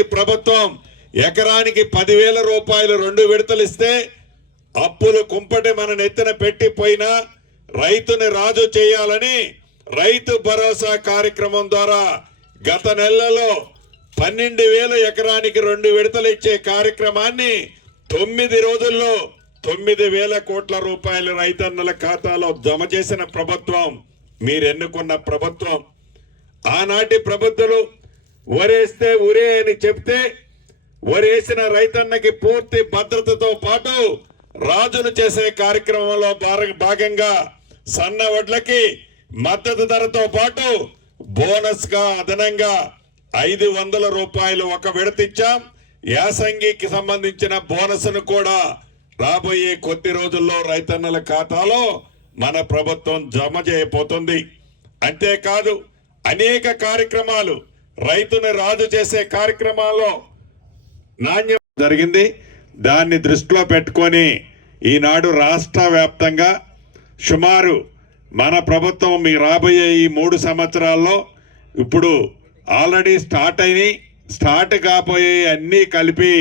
ఆనాటి ప్రభుత్వం ఎకరానికి 10,000 రూపాయలు 2 విడతలు ఇస్తే అప్పులు కుంపటి మన నెత్తిన పెట్టిపోయినా రైతుని రాజు చేయాలని రైతు భరోసా కార్యక్రమం ద్వారా గత నెలలో 12,000 ఎకరానికి 2 విడతలు ఇచ్చే కార్యక్రమాన్ని 9 రోజుల్లో 9,000 కోట్ల రూపాయలు రైతన్నల ఖాతాలో జమ చేసిన ప్రభుత్వం మీరు ఎన్నుకున్న ప్రభుత్వం. ఆనాటి ప్రభుత్వాలు వరేస్తే ఉరే అని చెప్తే వరేసిన రైతన్నకి పూర్తి భద్రతతో పాటు రాజును చేసే కార్యక్రమంలో భాగంగా సన్న వడ్లకి మద్దతు ధరతో పాటు బోనస్ గా అదనంగా 500 రూపాయలు ఒక విడత ఇచ్చాం. యాసంగికి సంబంధించిన బోనస్ ను కూడా రాబోయే కొద్ది రోజుల్లో రైతన్నల ఖాతాలో మన ప్రభుత్వం జమ చేయబోతుంది. అంతేకాదు అనేక కార్యక్రమాలు రైతుని రాజు చేసే కార్యక్రమాల్లో నాణ్యం జరిగింది. దాన్ని దృష్టిలో పెట్టుకొని ఈనాడు రాష్ట్ర వ్యాప్తంగా సుమారు మన ప్రభుత్వం మీ రాబోయే ఈ 3 సంవత్సరాల్లో ఇప్పుడు ఆల్రెడీ స్టార్ట్ కాబోయే అన్నీ కలిపి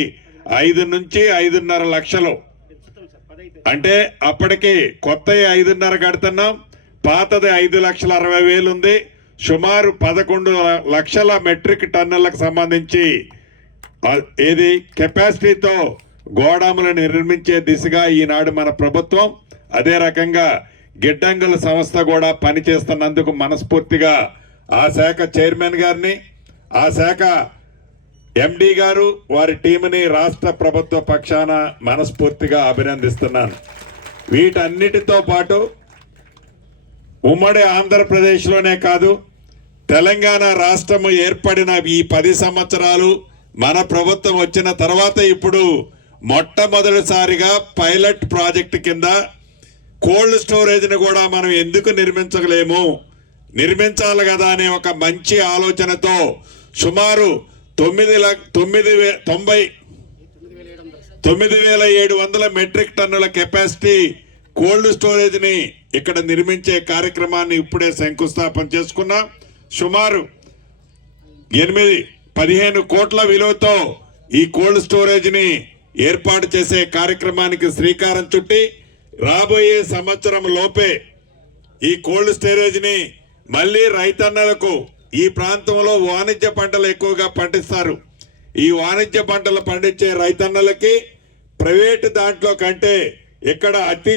5 నుంచి 5.5 లక్షలు, అంటే అప్పటికి కొత్త 5.5 కడుతున్నాం, పాతది 5,60,000 ఉంది. సుమారు 11 లక్షల మెట్రిక్ టన్నులకు సంబంధించి ఏది కెపాసిటీతో గోడాములను నిర్మించే దిశగా ఈనాడు మన ప్రభుత్వం, అదే రకంగా గిడ్డంగుల సంస్థ కూడా పనిచేస్తున్నందుకు మనస్ఫూర్తిగా ఆ శాఖ చైర్మన్ గారిని, ఆ శాఖ ఎండి గారు, వారి టీంని రాష్ట్ర ప్రభుత్వ పక్షాన మనస్ఫూర్తిగా అభినందిస్తున్నాను. వీటన్నిటితో పాటు ఉమ్మడి ఆంధ్రప్రదేశ్లోనే కాదు, తెలంగాణ రాష్ట్రం ఏర్పడిన ఈ 10 సంవత్సరాలు మన ప్రభుత్వం వచ్చిన తర్వాత ఇప్పుడు మొట్టమొదటిసారిగా పైలట్ ప్రాజెక్ట్ కింద కోల్డ్ స్టోరేజ్ని కూడా మనం ఎందుకు నిర్మించాలి కదా అనే ఒక మంచి ఆలోచనతో సుమారు 9,700 మెట్రిక్ టన్నుల కెపాసిటీ కోల్డ్ స్టోరేజ్ని ఇక్కడ నిర్మించే కార్యక్రమాన్ని ఇప్పుడే శంకుస్థాపన చేసుకున్నాం. సుమారు 8-15 కోట్ల విలువతో ఈ కోల్డ్ స్టోరేజ్ని ఏర్పాటు చేసే కార్యక్రమానికి శ్రీకారం చుట్టి రాబోయే సంవత్సరం లోపే ఈ కోల్డ్ స్టోరేజ్ని మళ్ళీ రైతన్నలకు, ఈ ప్రాంతంలో వాణిజ్య పంటలు ఎక్కువగా పండిస్తారు, ఈ వాణిజ్య పంటలు పండించే రైతన్నలకి ప్రైవేటు దాంట్లో కంటే ఇక్కడ అతి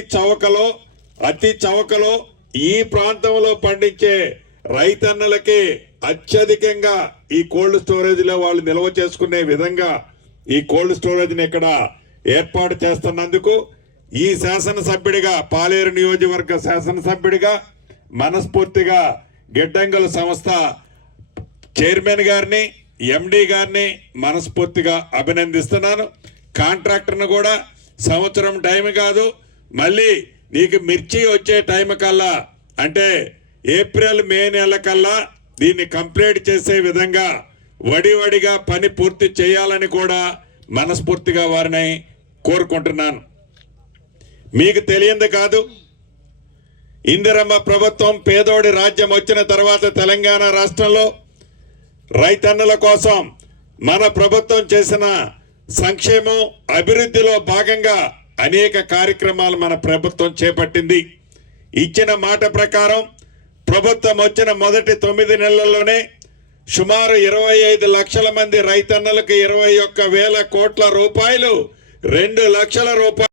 చవకలో ఈ ప్రాంతంలో పండించే రైతన్నలకి అత్యధికంగా ఈ కోల్డ్ స్టోరేజ్ లో వాళ్ళు నిల్వ చేసుకునే విధంగా ఈ కోల్డ్ స్టోరేజ్ ని ఇక్కడ ఏర్పాటు చేస్తున్నందుకు ఈ శాసనసభ్యుడిగా, పాలేరు నియోజకవర్గ శాసనసభ్యుడిగా మనస్ఫూర్తిగా గిడ్డంగుల సంస్థ చైర్మన్ గారిని, ఎండి గారిని మనస్ఫూర్తిగా అభినందిస్తున్నాను. కాంట్రాక్టర్ను కూడా సంవత్సరం టైం కాదు, మళ్ళీ నీకు మిర్చి వచ్చే టైం కల్లా, అంటే ఏప్రిల్-మే నెల కల్లా దీన్ని కంప్లీట్ చేసే విధంగా వడివడిగా పని పూర్తి చేయాలని కూడా మనస్ఫూర్తిగా వారిని కోరుకుంటున్నాను. మీకు తెలియంది కాదు, ఇందిరమ్మ ప్రభుత్వం పేదోడి రాజ్యం వచ్చిన తర్వాత తెలంగాణ రాష్ట్రంలో రైతన్నల కోసం మన ప్రభుత్వం చేసిన సంక్షేమం, అభివృద్ధిలో భాగంగా అనేక కార్యక్రమాలు మన ప్రభుత్వం చేపట్టింది. ఇచ్చిన మాట ప్రకారం ప్రభుత్వం వచ్చిన మొదటి 9 నెలల్లోనే సుమారు 25 లక్షల మంది రైతన్నలకు 21,000 కోట్ల రూపాయలు, 2 లక్షల రూపాయలు